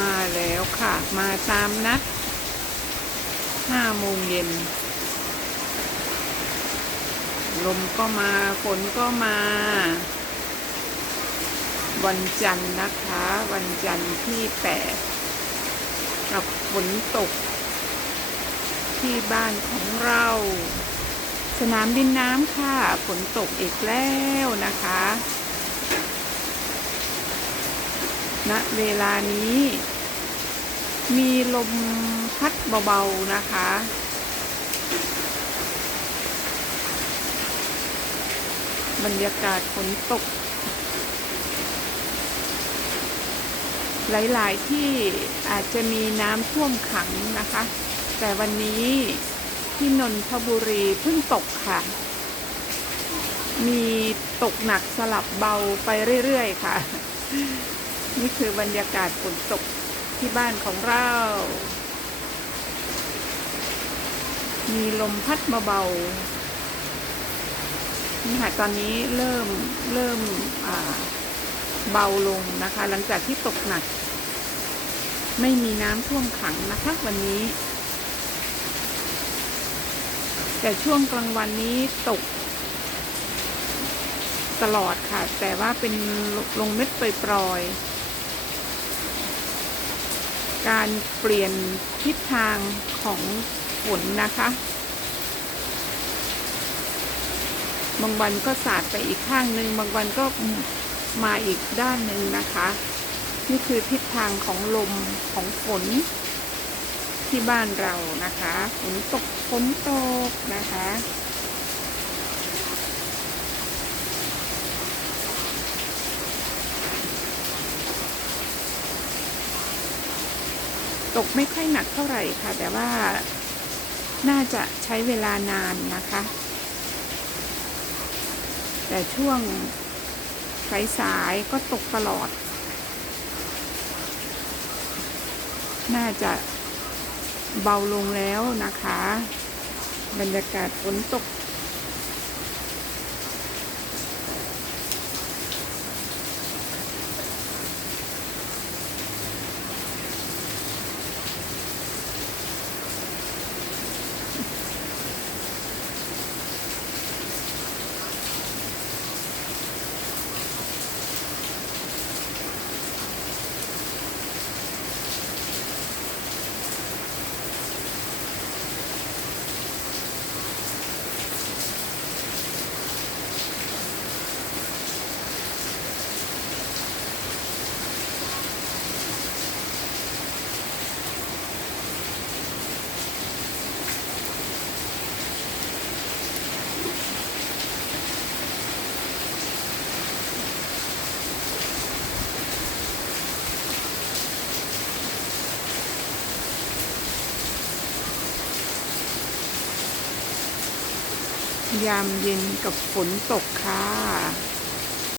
มาแล้วค่ะ มาตามนัดห้าโมงเย็น ลมก็มา ฝนก็มา วันจันทร์นะคะ วันจันทร์ที่แปดกับฝนตก ที่บ้านของเรา สนามบินน้ำค่ะ ฝนตกอีกแล้วนะคะ ณเวลานี้ มีลมพัดเบาๆนะคะ บรรยากาศฝนตก หลายๆที่อาจจะมีน้ำท่วมขังนะคะ แต่วันนี้ที่นนทบุรีเพิ่งตกค่ะ มีตกหนักสลับเบาไปเรื่อย ๆ ค่ะ นี่คือบรรยากาศฝนตกที่บ้านของเรา มีลมพัดเบาๆนี่ค่ะตอนนี้เริ่มเริ่มเบาลงนะคะ หลังจากที่ตกหนัก ไม่มีน้ำท่วมขังนะคะวันนี้ แต่ช่วงกลางวันนี้ตกตลอดค่ะ แต่ว่าเป็นลงเม็ดปล่อยๆ การเปลี่ยนทิศทางของฝนนะคะบางวันก็สาดไปอีกข้างหนึ่งบางวันก็มาอีกด้านหนึ่งนะคะ นี่คือทิศทางของลมของฝนที่บ้านเรานะคะฝนตกฝนตกนะคะ ตกไม่ค่อยหนักเท่าไหร่ค่ะ แต่ว่าน่าจะใช้เวลานานนะคะ แต่ช่วงสายๆก็ตกตลอด น่าจะเบาลงแล้วนะคะ บรรยากาศฝนตก ยามเย็นกับฝนตกค่ะ